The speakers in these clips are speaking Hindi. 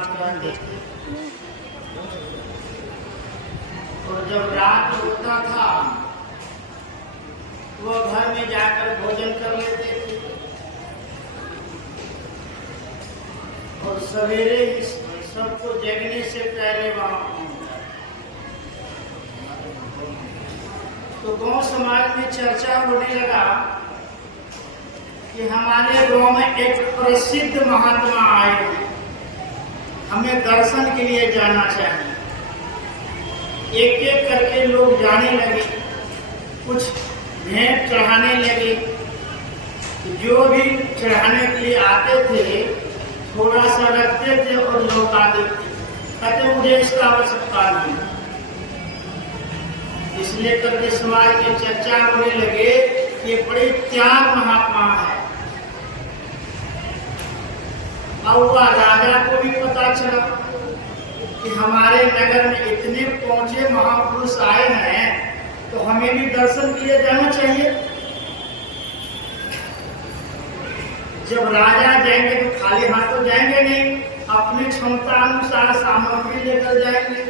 करते थे। और जब रात होता था वो घर में जाकर भोजन कर लेते थे और सवेरे ही सबको जगने से पहले वहां पहुंचता। तो गांव समाज में चर्चा होने लगा कि हमारे गांव में एक प्रसिद्ध महात्मा आए हैं, हमें दर्शन के लिए जाना चाहिए। एक एक करके लोग जाने लगे, कुछ भेंट चढ़ाने लगे। जो भी चढ़ाने के लिए आते थे थोड़ा सा रखते थे और लौटा देते, कहते मुझे इसका आवश्यकता नहीं। इसलिए करके समाज में चर्चा होने लगे कि ये बड़े त्याग महात्मा है। अब वह राजा को भी पता चला कि हमारे नगर में इतने पहुंचे महापुरुष आए हैं तो हमें भी दर्शन के लिए जाना चाहिए। जब राजा जाएंगे तो खाली हाथ तो जाएंगे नहीं, अपनी क्षमता अनुसार सामग्री लेकर जाएंगे।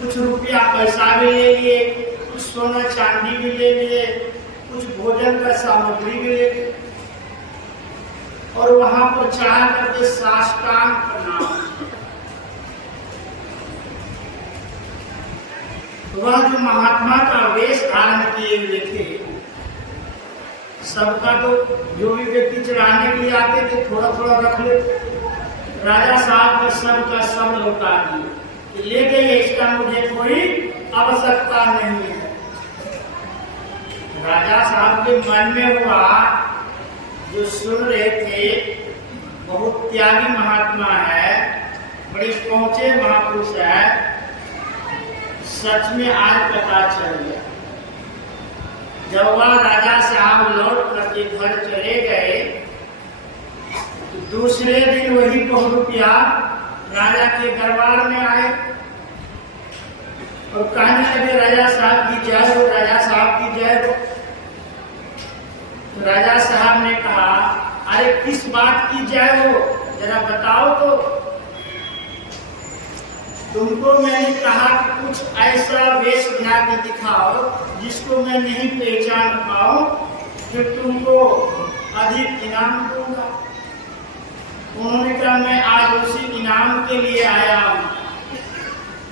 कुछ रुपया पैसा भी ले लिए, कुछ सोना चांदी भी ले लिए, कुछ भोजन का सामग्री भी ले लिए और वहां पर चढ़ा करके साष्टांग प्रणाम। वह जो महात्मा का वेश धारण किए हुए थे, सबका तो जो भी व्यक्ति चढ़ाने के लिए आते थे थोड़ा थोड़ा रख लेते। राजा साहब ने सबका सब लौटा दिए, ले गए, इसका मुझे कोई आवश्यकता नहीं है। राजा साहब के मन में हुआ, जो सुन रहे थे बहुत त्यागी महात्मा है, बड़े पहुंचे महापुरुष है, सच में आज पता चल गया। जब वह राजा साहब लौट करके घर चले गए तो दूसरे दिन वही बहुरूपिया राजा के दरबार में आए और कहने लगे राजा साहब की जय हो, राजा साहब की जय हो। तो राजा साहब ने कहा, अरे किस बात की जय हो, जरा बताओ तो। तुमको मैंने कहा कि कुछ ऐसा वेश बना के दिखाओ जिसको मैं नहीं पहचान पाऊं, फिर तुमको अधिक इनाम दूंगा। उन्होंने कहा मैं आज उसी इनाम के लिए आया हूं।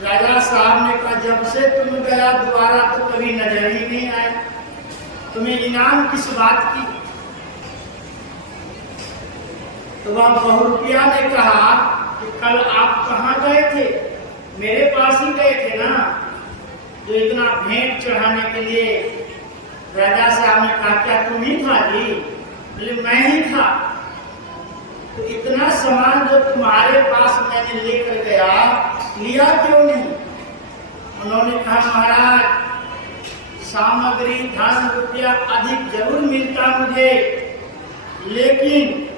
राजा साहब ने कहा जब से तुम गया दोबारा तो कभी नजर ही नहीं आया, तुम्हें इनाम किस बात की। तो वह बहुरूपिया ने कहा कि कल आप कहाँ गए थे, मेरे पास ही गए थे ना, जो इतना भेंट चढ़ाने के लिए। राजा साहब ने कहा क्या तुम ही था जी? बोले मैं ही था। तो इतना सामान जो तुम्हारे पास मैंने लेकर गया, लिया क्यों नहीं? उन्होंने कहा महाराज सामग्री धन रुपया अधिक जरूर मिलता मुझे, लेकिन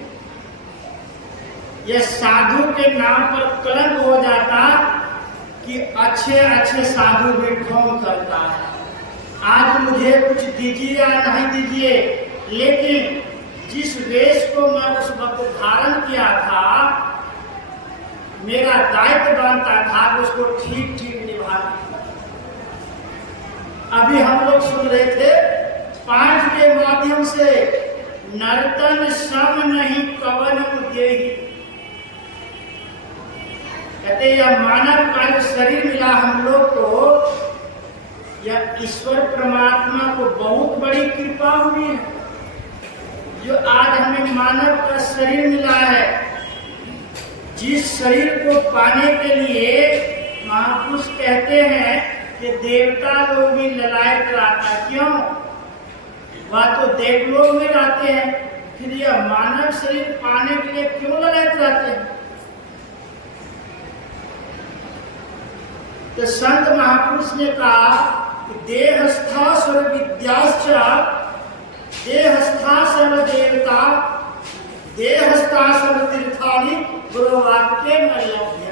यह साधु के नाम पर कलंक हो जाता कि अच्छे अच्छे साधु भी ढोंग करता है। आज मुझे कुछ दीजिए या नहीं दीजिए, लेकिन जिस वेश को मैं उस वक्त धारण किया था, मेरा दायित्व बनता था कि उसको ठीक ठीक निभाना। अभी हम लोग सुन रहे थे पाठ के माध्यम से, नर्तन सम नहीं कवन उदेही। कहते यह मानव का जो शरीर मिला हम लोग को, यह ईश्वर परमात्मा को बहुत बड़ी कृपा हुई है जो आज हमें मानव का शरीर मिला है। जिस शरीर को पाने के लिए महापुरुष कहते हैं कि देवता लोग भी ललायत रहता, क्यों? वह तो देवलोक में रहते हैं, फिर यह मानव शरीर पाने के लिए क्यों ललायत रहते हैं? तो संत महापुरुष ने कहा कि देहस्था सर्व विद्याश्च देहस्था सर्व देवता देहस्था सर्व तीर्थानि गुरुवाक्य में लभ्य।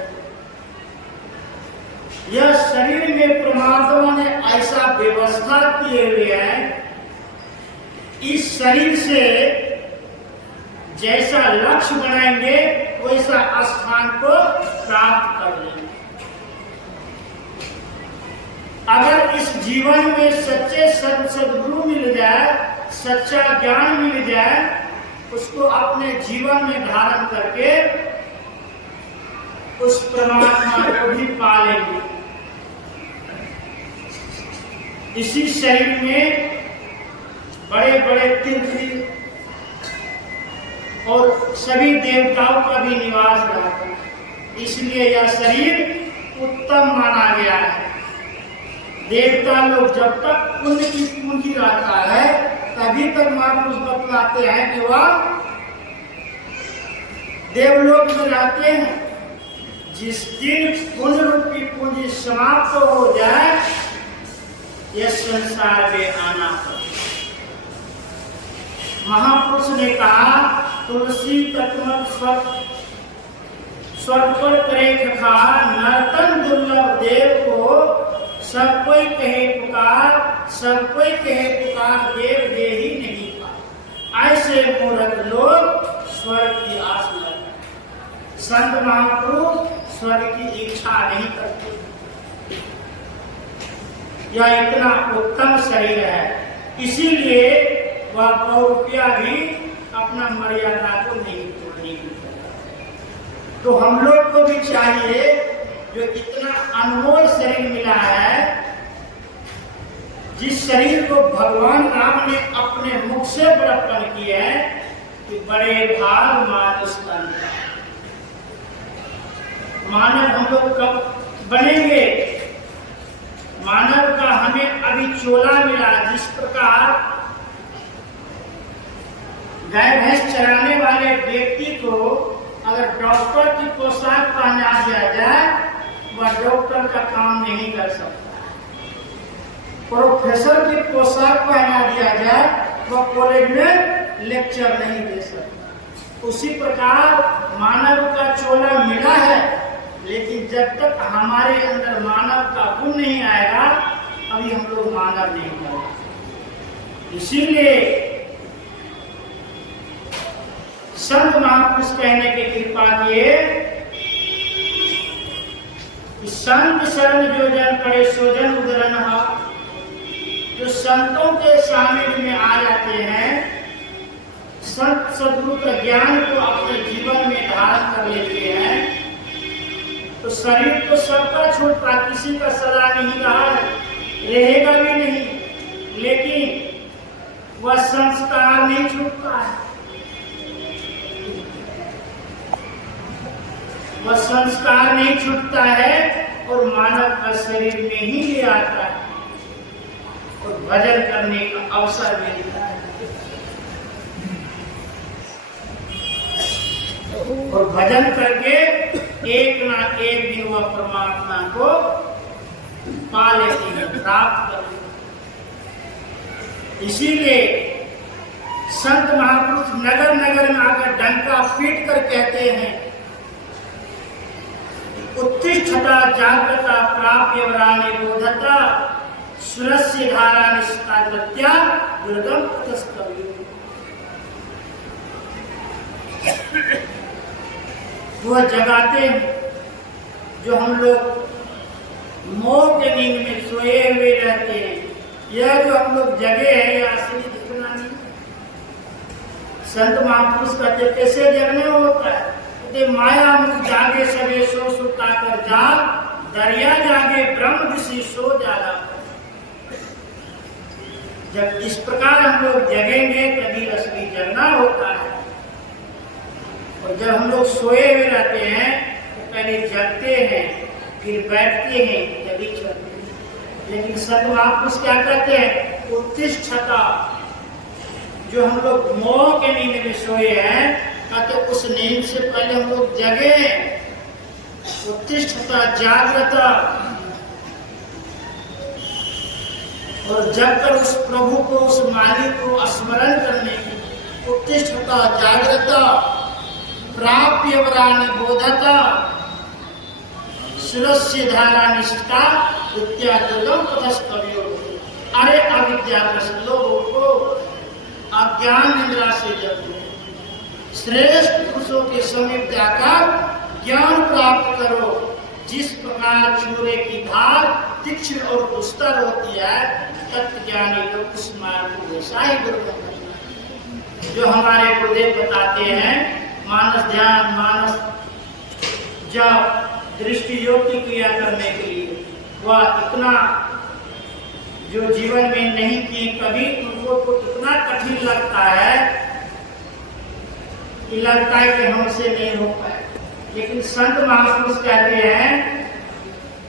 यह शरीर में परमात्मा ने ऐसा व्यवस्था किए हुए है, इस शरीर से जैसा लक्ष्य बनाएंगे वैसा स्थान को प्राप्त कर लेंगे। अगर इस जीवन में सच्चे सद्गुरु मिल जाए, सच्चा ज्ञान मिल जाए, उसको अपने जीवन में धारण करके उस परमात्मा को भी पालेंगे। इसी शरीर में बड़े बड़े तीर्थ और सभी देवताओं का भी निवास रहता है, इसलिए यह शरीर उत्तम माना गया है। देवता लोग जब तक पुण्य की पूंजी रहता है तभी तक महापुरुष बतलाते हैं कि वह देवलोक में रहते हैं। जिस दिन पुण्य रूपी पूंजी समाप्त हो जाए, यह संसार में आना पड़ेगा। महापुरुष ने कहा, तुलसी तत्मत स्वर्ग पर करे खखार, नर्तन दुर्लभ देव को सब कोई कहे पुकार, सब कोई कहे पुकार, देव दे ही नहीं पाए। ऐसे मूर्ख लोग स्वर्ग की आस लगाते। संत महापुरुष स्वर्ग की इच्छा नहीं करते। यह इतना उत्तम शरीर है, इसीलिए वह पौरुषिया भी अपना मर्यादा को नहीं तोड़ने की। तो हम लोग को भी चाहिए, जो इतना अनमोल शरीर मिला है, जिस शरीर को भगवान राम ने अपने मुख से बड़प्पन किया है कि बड़े भाग मानुष तन। मानव हम लोग कब बनेंगे? मानव का हमें अभी चोला मिला। जिस प्रकार गाय भैंस चराने वाले व्यक्ति को अगर डॉक्टर की पोशाक पहना दिया जाए, वह डॉक्टर का काम नहीं कर सकता। प्रोफेसर की पोशाक पहना दिया जाए, वह कॉलेज में लेक्चर नहीं दे सकता। उसी प्रकार मानव का चोला मिला है, लेकिन जब तक हमारे अंदर मानव का गुण नहीं आएगा, अभी हम लोग मानव नहीं करेंगे। इसीलिए संत महापुरुष कहने की कृपा किए, संत शरण जो जन पड़े सो जन उदरन। जो संतों के सानिध्य में आ जाते हैं, संत सद्गुरु का ज्ञान को अपने जीवन में धारण कर लेते हैं, तो शरीर तो सबका छूटता, किसी का सदा नहीं रहा है, रहेगा भी नहीं, लेकिन वह संस्कार नहीं छूटता है। वह संस्कार नहीं छूटता है और मानव का शरीर में ही ले आता है और भजन करने का अवसर मिलता है। और भजन करके एक ना एक दिन वह परमात्मा को पा लेते हैं, प्राप्त करते हैं। इसीलिए संत महापुरुष नगर नगर में आकर डंका पीट कर कहते हैं, उत्तिष्ठता जागृता प्राप्य वराने बोधता, सुरस्य धारा निष्काद्रत्या दुर्गम तस्कव्यो। वह जगाते हैं जो हम लोग मोह के नींद में सोए हुए रहते हैं। यह जो हम लोग जगे हैं, यह असली दिखना नहीं। संत महापुरुष कहते कैसे जगने होता है? माया मुख जागे सबे सो सुता कर जाग, दरिया जागे ब्रह्म ऋषि सो जागा। जब इस प्रकार हम लोग जगेंगे तभी असली जगना होता है। और जब हम लोग सोए हुए रहते हैं तो पहले जगते हैं, फिर बैठते हैं, तभी चलते हैं। लेकिन संत महापुरुष क्या कहते हैं? उत्तिष्ठता। जो हम लोग मोह के नींद में सोए हैं, तो उस नींद से पहले हम लोग जगे। उत्तिष्ठता जागृता, और जग कर उस प्रभु को, उस मालिक को स्मरण करने की। उत्तिष्ठता जागृता प्राप्य वरानि बोधता, सुरस्य धारा निष्ठा इत्यादि पथस्कव्यो। अरे अविद्याग्रस्त लोगों को अज्ञान निद्रा से जगो, श्रेष्ठ पुरुषों के समीप जाकर ज्ञान प्राप्त करो। जिस प्रकार चूरे की धार तीक्ष्ण और दुस्तर होती है, तत्वज्ञानी लोग उस मार्ग को वैसा ही दुर्गम करना। जो हमारे गुरुदेव बताते हैं, मानस ध्यान, मानस जब दृष्टि योग की क्रिया करने के लिए, वह इतना जो जीवन में नहीं किए कभी, उनको तो इतना कठिन लगता है कि लगता है कि हमसे नहीं हो पाए। लेकिन संत महापुरुष कहते हैं,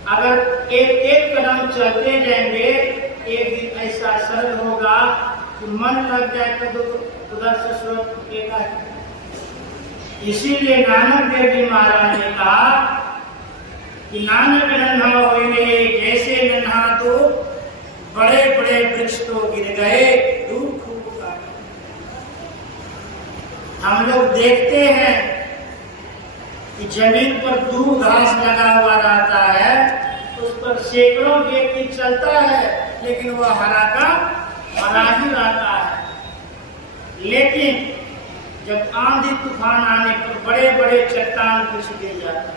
अगर एक एक कदम चलते जाएंगे, एक दिन ऐसा सरल होगा कि मन लग जाए तो उधर से स्रोत फूटेगा। इसीलिए नानक देव जी महाराज ने कहा कि नानक नन्हा होए जैसे नन्हा तो बड़े बड़े वृक्ष तो गिर गए, दूर खूब का। हम लोग देखते हैं कि जमीन पर दूर घास लगा हुआ रहता है, उस पर सैकड़ों व्यक्ति चलता है, लेकिन वह हरा का हरा ही रहता है। लेकिन जब आंधी तूफान आने पर बड़े बड़े चट्टान कुछ गिर जाते हैं।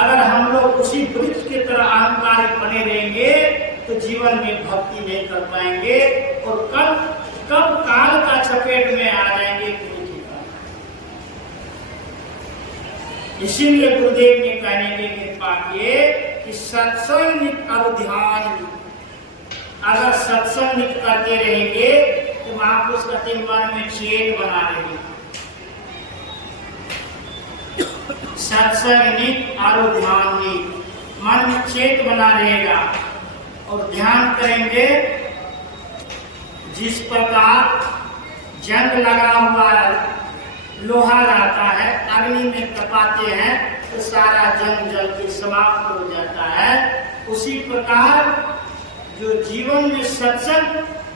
अगर हम लोग उसी वृक्ष की तरह अहंकारी बने रहेंगे तो जीवन में भक्ति नहीं कर पाएंगे और कब काल का चपेट में आ जाएंगे। इसीलिए गुरुदेव ने कहने की कृपा किए कि सत्संग और ध्यान, अगर सत्संग नित्य करते रहेंगे तो महापुरुष कहते मन में चेत बना रहेगा। सत्संग नित्य और ध्यान नित्य, मन में चेत बना रहेगा और ध्यान करेंगे। जिस प्रकार जंग लगा हुआ लोहा रहता है, अग्नि में तपाते हैं तो सारा जंग जल के समाप्त हो जाता है। उसी प्रकार जो जीवन में सत्संग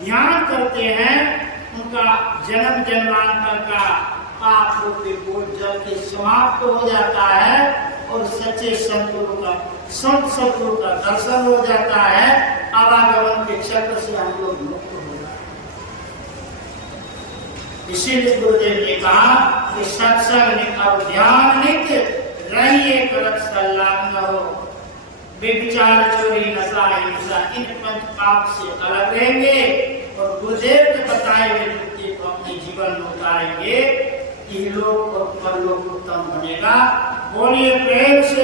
ध्यान करते हैं, उनका जन्म जन्मांतर का पाप रूपी बोझ जल के समाप्त हो जाता है और सच्चे संतों का संत सतगुरु का दर्शन हो जाता है। आवागमन के चक्र से हम लोग मुक्त हो जाते हैं। इसीलिए गुरुदेव ने कहा कि सत्संग नित्य और ध्यान नित्य रहिए, करत संलग्न हो। बेविचार, चोरी, नशा, हिंसा, इन पंच पाप से अलग रहेंगे और गुरुदेव के बताए हुए वृत्ति को अपने जीवन में उतारेंगे। इहलोक और परलोक उत्तम बनेगा। बोलिए प्रेम से